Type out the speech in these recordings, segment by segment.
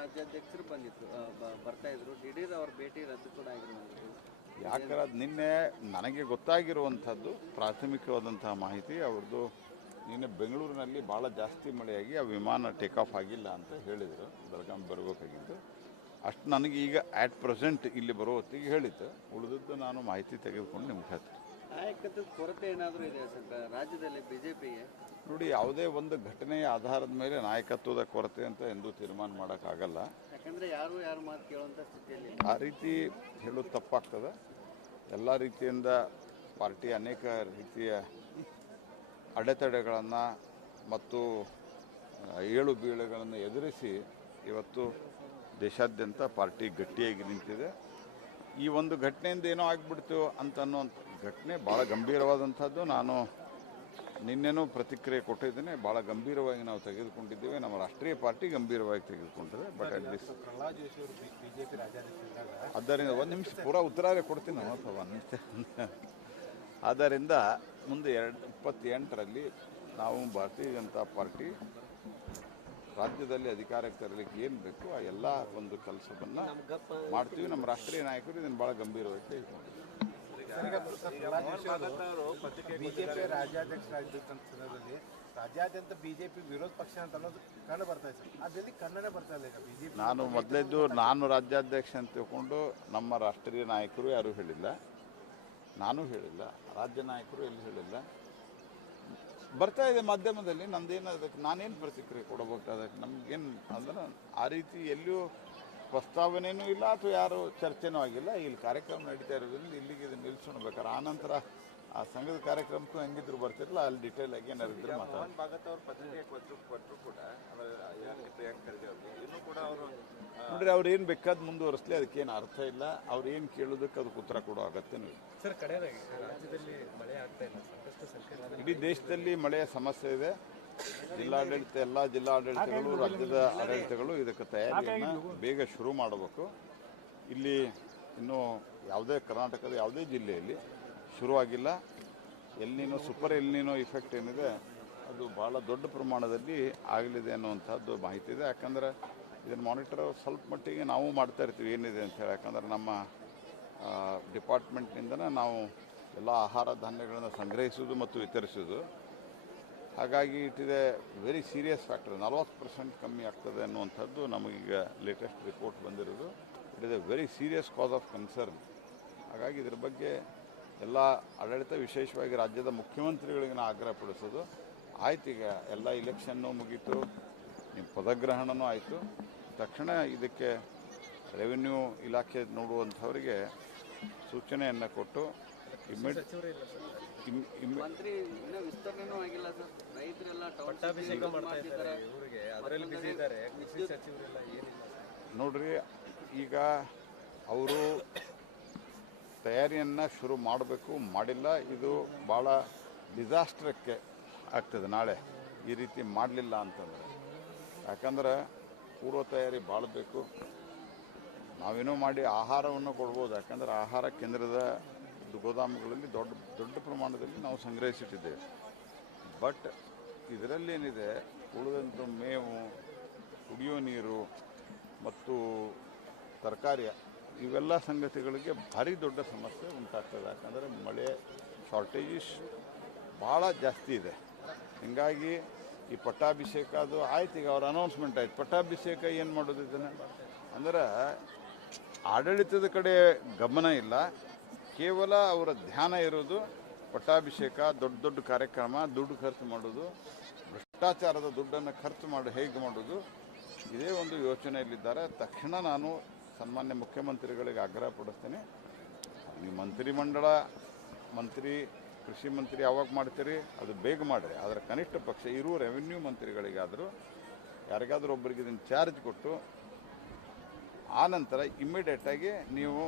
ರಾಜ್ಯಾಧ್ಯಕ್ಷರು ಬರ್ತಾ ಇದ್ರು, ದಿಢೀರ್ ಅವ್ರ ಭೇಟಿ ರದ್ದು ಕೂಡ ಆಗಿರುವಂಥದ್ದು. ಯಾಕಂದ್ರೆ ಅದು ನಿನ್ನೆ ನನಗೆ ಗೊತ್ತಾಗಿರುವಂಥದ್ದು ಪ್ರಾಥಮಿಕವಾದಂತಹ ಮಾಹಿತಿ ಅವ್ರದ್ದು. ನಿನ್ನೆ ಬೆಂಗಳೂರಿನಲ್ಲಿ ಭಾಳ ಜಾಸ್ತಿ ಮಳೆಯಾಗಿ ಆ ವಿಮಾನ ಟೇಕ್ ಆಫ್ ಆಗಿಲ್ಲ ಅಂತ ಹೇಳಿದರು, ಬೆಳಗಾವಿ ಬರಬೇಕಾಗಿದ್ದು. ಅಷ್ಟು ನನಗೆ ಈಗ ಆ್ಯಟ್ ಪ್ರೆಸೆಂಟ್ ಇಲ್ಲಿ ಬರೋ ಹೊತ್ತಿಗೆ ಹೇಳಿತ್ತು. ಉಳಿದದ್ದು ನಾನು ಮಾಹಿತಿ ತೆಗೆದುಕೊಂಡು ನಿಮ್ಗೆ ಹೇಳ್ತೀನಿ. ನಾಯಕತ್ವದ ಕೊರತೆ ಏನಾದರೂ ಇದೆ ಸರ್ ರಾಜ್ಯದಲ್ಲಿ ಬಿಜೆಪಿಗೆ? ನೋಡಿ, ಯಾವುದೇ ಒಂದು ಘಟನೆಯ ಆಧಾರದ ಮೇಲೆ ನಾಯಕತ್ವದ ಕೊರತೆ ಅಂತ ಎಂದೂ ತೀರ್ಮಾನ ಮಾಡೋಕ್ಕಾಗಲ್ಲ. ಯಾಕಂದರೆ ಯಾರು ಮಾತು ಕೇಳುವಂಥ ಸ್ಥಿತಿಯಲ್ಲಿ ಆ ರೀತಿ ಹೇಳೋದು ತಪ್ಪಾಗ್ತದೆ. ಎಲ್ಲ ರೀತಿಯಿಂದ ಪಾರ್ಟಿ ಅನೇಕ ರೀತಿಯ ಅಡೆತಡೆಗಳನ್ನು ಮತ್ತು ಏಳು ಬೀಳುಗಳನ್ನು ಎದುರಿಸಿ ಇವತ್ತು ದೇಶಾದ್ಯಂತ ಪಾರ್ಟಿ ಗಟ್ಟಿಯಾಗಿ ನಿಂತಿದೆ. ಈ ಒಂದು ಘಟನೆಯಿಂದ ಏನೋ ಆಗಿಬಿಡ್ತು ಅಂತ ಅನ್ನೋಂಥ ಘಟನೆ ಭಾಳ ಗಂಭೀರವಾದಂಥದ್ದು. ನಾನು ನಿನ್ನೆನೂ ಪ್ರತಿಕ್ರಿಯೆ ಕೊಟ್ಟಿದ್ದೇನೆ. ಭಾಳ ಗಂಭೀರವಾಗಿ ನಾವು ತೆಗೆದುಕೊಂಡಿದ್ದೇವೆ, ನಮ್ಮ ರಾಷ್ಟ್ರೀಯ ಪಾರ್ಟಿ ಗಂಭೀರವಾಗಿ ತೆಗೆದುಕೊಂಡಿದೆ. ಬಟ್ ಅಟ್ ಲೀಸ್ಟ್ ಆದ್ದರಿಂದ ಒಂದು ನಿಮಿಷ ಪೂರಾ ಉತ್ತರಾರೆ ಕೊಡ್ತೀನಿ ನಾವು ಒಂದು ನಿಮಿಷ. ಆದ್ದರಿಂದ ಮುಂದೆ 2028ರಲ್ಲಿ ನಾವು ಭಾರತೀಯ ಜನತಾ ಪಾರ್ಟಿ ರಾಜ್ಯದಲ್ಲಿ ಅಧಿಕಾರಕ್ಕೆ ತರಲಿಕ್ಕೆ ಏನು ಬೇಕು ಆ ಎಲ್ಲ ಒಂದು ಕೆಲಸವನ್ನು ಮಾಡ್ತೀವಿ. ನಮ್ಮ ರಾಷ್ಟ್ರೀಯ ನಾಯಕರು ಇದನ್ನು ಭಾಳ ಗಂಭೀರವಾಗಿ ತೆಗೆದುಕೊಂಡಿದ್ದಾರೆ. ಬಿಜೆಪಿ ರಾಜ್ಯಾಧ್ಯಕ್ಷರಾಗಿದ್ದಂಥ ಸಂದರ್ಭದಲ್ಲಿ ರಾಜ್ಯಾದ್ಯಂತ ಬಿಜೆಪಿ ವಿರೋಧ ಪಕ್ಷ ಅಂತ ಅನ್ನೋದು ಕಂಡು ಬರ್ತಾ ಇದೆ ಸರ್. ಅದರಲ್ಲಿ ಕನ್ನಡನೇ ಬರ್ತಾ ಇಲ್ಲ ಈಗ ಬಿಜೆಪಿ. ನಾನು ಮೊದಲೇದ್ದು ನಾನು ರಾಜ್ಯಾಧ್ಯಕ್ಷ ಅಂತ ತಿಳ್ಕೊಂಡು ನಮ್ಮ ರಾಷ್ಟ್ರೀಯ ನಾಯಕರು ಯಾರೂ ಹೇಳಿಲ್ಲ, ನಾನು ಹೇಳಿಲ್ಲ, ರಾಜ್ಯ ನಾಯಕರು ಎಲ್ಲಿ ಹೇಳಿಲ್ಲ. ಬರ್ತಾ ಇದೆ ಮಾಧ್ಯಮದಲ್ಲಿ. ನಂದೇನು ಅದಕ್ಕೆ ನಾನೇನು ಪ್ರತಿಕ್ರಿಯೆ ಕೊಡಬೇಕು? ಅದಕ್ಕೆ ನಮಗೇನು ಅಂದ್ರೆ ಆ ರೀತಿ ಎಲ್ಲಿಯೂ ಪ್ರಸ್ತಾವನೆಯೂ ಇಲ್ಲ ಅಥವಾ ಯಾರು ಚರ್ಚೆನೂ ಆಗಿಲ್ಲ. ಇಲ್ಲಿ ಕಾರ್ಯಕ್ರಮ ನಡೀತಾ ಇರೋದ್ರಿಂದ ಇಲ್ಲಿಗೆ ಇದನ್ನು ನಿಲ್ಲಿಸ್ಕೊಳ್ಬೇಕಾರೆ ಆನಂತರ ಆ ಸಂಘದ ಕಾರ್ಯಕ್ರಮಕ್ಕೂ ಹೆಂಗಿದ್ರು ಬರ್ತಿರಲ್ಲ, ಅಲ್ಲಿ ಡೀಟೇಲ್ ಆಗಿ ಏನಾದ್ರು ಮಾತಾಡ್ತಾರೆ. ನೋಡ್ರಿ, ಅವ್ರು ಏನು ಬೇಕಾದ್ ಮುಂದುವರಿಸಲಿ, ಅದಕ್ಕೇನು ಅರ್ಥ ಇಲ್ಲ. ಅವ್ರು ಏನು ಕೇಳೋದಕ್ಕೆ ಅದಕ್ಕೆ ಉತ್ತರ ಕೊಡೋ ಅಗತ್ಯನೂ ಇಲ್ಲ. ಸರ್, ಕಡೆಯದಾಗಿ ರಾಜ್ಯದಲ್ಲಿ ಮಳೆ ಆಗ್ತಾ ಇಲ್ಲ, ಸಾಕಷ್ಟು ಸಂಖ್ಯೆ ಇಡೀ ದೇಶದಲ್ಲಿ ಮಳೆಯ ಸಮಸ್ಯೆ ಇದೆ. ಜಿಲ್ಲಾಡಳಿತ ಎಲ್ಲ ಜಿಲ್ಲಾಡಳಿತಗಳು, ರಾಜ್ಯದ ಆಡಳಿತಗಳು ಇದಕ್ಕೆ ತಯಾರಿಯನ್ನು ಬೇಗ ಶುರು ಮಾಡಬೇಕು. ಇಲ್ಲಿ ಇನ್ನೂ ಯಾವುದೇ ಕರ್ನಾಟಕದ ಯಾವುದೇ ಜಿಲ್ಲೆಯಲ್ಲಿ ಶುರುವಾಗಿಲ್ಲ. ಎಲ್ನಿನೋ ಸೂಪರ್ ಎಲ್ನಿನೋ ಇಫೆಕ್ಟ್ ಏನಿದೆ ಅದು ಭಾಳ ದೊಡ್ಡ ಪ್ರಮಾಣದಲ್ಲಿ ಆಗಲಿದೆ ಅನ್ನುವಂಥದ್ದು ಮಾಹಿತಿ ಇದೆ. ಯಾಕಂದರೆ ಇದನ್ನು ಮಾನಿಟರ್ ಸ್ವಲ್ಪ ಮಟ್ಟಿಗೆ ನಾವು ಮಾಡ್ತಾ ಇರ್ತೀವಿ ಏನಿದೆ ಅಂತೇಳಿ. ಯಾಕಂದರೆ ನಮ್ಮ ಡಿಪಾರ್ಟ್ಮೆಂಟ್ನಿಂದನೇ ನಾವು ಎಲ್ಲ ಆಹಾರ ಧಾನ್ಯಗಳನ್ನು ಸಂಗ್ರಹಿಸೋದು ಮತ್ತು ವಿತರಿಸೋದು. ಹಾಗಾಗಿ ಇಟ್ಟಿದೆ ವೆರಿ ಸೀರಿಯಸ್ ಫ್ಯಾಕ್ಟರ್. 40% ಕಮ್ಮಿ ಆಗ್ತದೆ ಅನ್ನುವಂಥದ್ದು ನಮಗೀಗ ಲೇಟೆಸ್ಟ್ ರಿಪೋರ್ಟ್ ಬಂದಿರೋದು. It is a very serious cause of concern. ಹಾಗಾಗಿ ಇದ್ರ ಬಗ್ಗೆ ಎಲ್ಲ ಆಡಳಿತ, ವಿಶೇಷವಾಗಿ ರಾಜ್ಯದ ಮುಖ್ಯಮಂತ್ರಿಗಳಿಗೆ ನಾವು ಆಗ್ರಹಪಡಿಸೋದು ಆಯ್ತು. ಈಗ ಎಲ್ಲ ಇಲೆಕ್ಷನ್ನು ಮುಗೀತು, ನಿಮ್ಮ ಪದಗ್ರಹಣನೂ ಆಯಿತು. ತಕ್ಷಣ ಇದಕ್ಕೆ ರೆವಿನ್ಯೂ ಇಲಾಖೆ ನೋಡುವಂಥವರಿಗೆ ಸೂಚನೆಯನ್ನು ಕೊಟ್ಟು ಮಂತ್ರಿ ಇನ್ನೂ ವಿಸ್ತರಣೆನೂ ಆಗಿಲ್ಲ ಸರ್. ರೈತರೆಲ್ಲ ಪಟ್ಟಾಭಿಷೇಕ ಮಾಡ್ತಾ ಇದ್ದಾರೆ ಇವರಿಗೆ, ಅದರಲ್ಲಿ ಬಿಸಿ ಇದ್ದಾರೆ. ಕೃಷಿ ಸಚಿವರೆಲ್ಲ ಏನಿಲ್ಲ ನೋಡ್ರಿ, ಈಗ ಅವರು ತಯಾರಿಯನ್ನು ಶುರು ಮಾಡಬೇಕು, ಮಾಡಿಲ್ಲ. ಇದು ಭಾಳ ಡಿಸಾಸ್ಟ್ರಕ್ಕೆ ಆಗ್ತದೆ ನಾಳೆ ಈ ರೀತಿ ಮಾಡಲಿಲ್ಲ ಅಂತಂದರೆ. ಯಾಕಂದ್ರೆ ಪೂರ್ವ ತಯಾರಿ ಭಾಳ ಬೇಕು. ನಾವೇನೋ ಮಾಡಿ ಆಹಾರವನ್ನು ಕೊಡ್ಬೋದು. ಯಾಕಂದರೆ ಆಹಾರ ಕೇಂದ್ರದ ಗೋದಾಮುಗಳಲ್ಲಿ ದೊಡ್ಡ ಪ್ರಮಾಣದಲ್ಲಿ ನಾವು ಸಂಗ್ರಹಿಸಿಟ್ಟಿದ್ದೇವೆ. ಬಟ್ ಇದರಲ್ಲೇನಿದೆ, ಉಳಿದಂಥ ಮೇವು, ಕುಡಿಯೋ ನೀರು ಮತ್ತು ತರಕಾರಿ ಇವೆಲ್ಲ ಸಂಗತಿಗಳಿಗೆ ಭಾರಿ ದೊಡ್ಡ ಸಮಸ್ಯೆ ಉಂಟಾಗ್ತದೆ. ಯಾಕಂದರೆ ಮಳೆ ಶಾರ್ಟೇಜಸ್ ಭಾಳ ಜಾಸ್ತಿ ಇದೆ. ಹೀಗಾಗಿ ಈ ಪಟ್ಟಾಭಿಷೇಕ ಅದು ಆಯ್ತು. ಈಗ ಅವ್ರ ಅನೌನ್ಸ್ಮೆಂಟ್ ಆಯ್ತು. ಪಟ್ಟಾಭಿಷೇಕ ಏನು ಮಾಡೋದು ಇದನ್ನು ಅಂದ್ರೆ ಆಡಳಿತದ ಕಡೆ ಗಮನ ಇಲ್ಲ. ಕೇವಲ ಅವರ ಧ್ಯಾನ ಇರೋದು ಪಟ್ಟಾಭಿಷೇಕ, ದೊಡ್ಡ ಕಾರ್ಯಕ್ರಮ, ದುಡ್ಡು ಖರ್ಚು ಮಾಡೋದು, ಭ್ರಷ್ಟಾಚಾರದ ದುಡ್ಡನ್ನು ಖರ್ಚು ಹೇಗೆ ಮಾಡೋದು, ಇದೇ ಒಂದು ಯೋಚನೆಯಲ್ಲಿದ್ದಾರೆ. ತಕ್ಷಣ ನಾನು ಸನ್ಮಾನ್ಯ ಮುಖ್ಯಮಂತ್ರಿಗಳಿಗೆ ಆಗ್ರಹ ಪಡಿಸ್ತೇನೆ, ನೀವು ಮಂತ್ರಿಮಂಡಲ ಕೃಷಿ ಮಂತ್ರಿ ಯಾವಾಗ ಮಾಡ್ತೀರಿ ಅದು ಬೇಗ ಮಾಡಿರಿ. ಆದರೆ ಕನಿಷ್ಠ ಪಕ್ಷ ಇರುವ ರೆವಿನ್ಯೂ ಮಂತ್ರಿಗಳಿಗಾದರೂ ಯಾರಿಗಾದರೂ ಒಬ್ಬರಿಗೆ ಇದನ್ನು ಚಾರ್ಜ್ ಕೊಟ್ಟು ಆನಂತರ ಇಮ್ಮಿಡಿಯೇಟಾಗಿ ನೀವು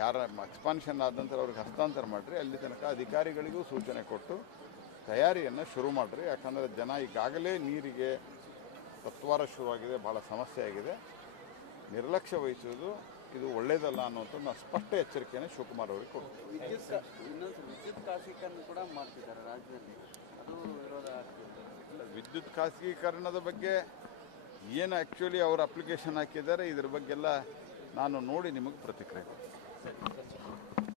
ಯಾರ ಎಕ್ಸ್ಪಾನ್ಷನ್ ಆದ ನಂತರ ಅವ್ರಿಗೆ ಹಸ್ತಾಂತರ ಮಾಡಿರಿ. ಅಲ್ಲಿ ತನಕ ಅಧಿಕಾರಿಗಳಿಗೂ ಸೂಚನೆ ಕೊಟ್ಟು ತಯಾರಿಯನ್ನು ಶುರು ಮಾಡಿರಿ. ಯಾಕಂದರೆ ಜನ ಈಗಾಗಲೇ ನೀರಿಗೆ ತತ್ವಾರ ಶುರುವಾಗಿದೆ, ಭಾಳ ಸಮಸ್ಯೆ ಆಗಿದೆ. ನಿರ್ಲಕ್ಷ್ಯ ವಹಿಸುವುದು ಇದು ಒಳ್ಳೆಯದಲ್ಲ ಅನ್ನುವಂಥದ್ದು ನಾನು ಸ್ಪಷ್ಟ ಎಚ್ಚರಿಕೆಯನ್ನು ಶಿವಕುಮಾರ್ ಅವರಿಗೆ ಕೊಡ್ತೀನಿ. ವಿದ್ಯುತ್ ಖಾಸಗೀಕರಣ ಕೂಡ ಮಾಡ್ತಿದ್ದಾರೆ ರಾಜ್ಯದಲ್ಲಿ, ಅದು ವಿರೋಧ ಆಗ್ತಿದೆ. ವಿದ್ಯುತ್ ಖಾಸಗೀಕರಣದ ಬಗ್ಗೆ ಏನು ಆ್ಯಕ್ಚುಲಿ ಅವರು ಅಪ್ಲಿಕೇಶನ್ ಹಾಕಿದ್ದಾರೆ ಇದ್ರ ಬಗ್ಗೆಲ್ಲ ನಾನು ನೋಡಿ ನಿಮಗೆ ಪ್ರತಿಕ್ರಿಯೆ ಕೊಡ್ತೀನಿ.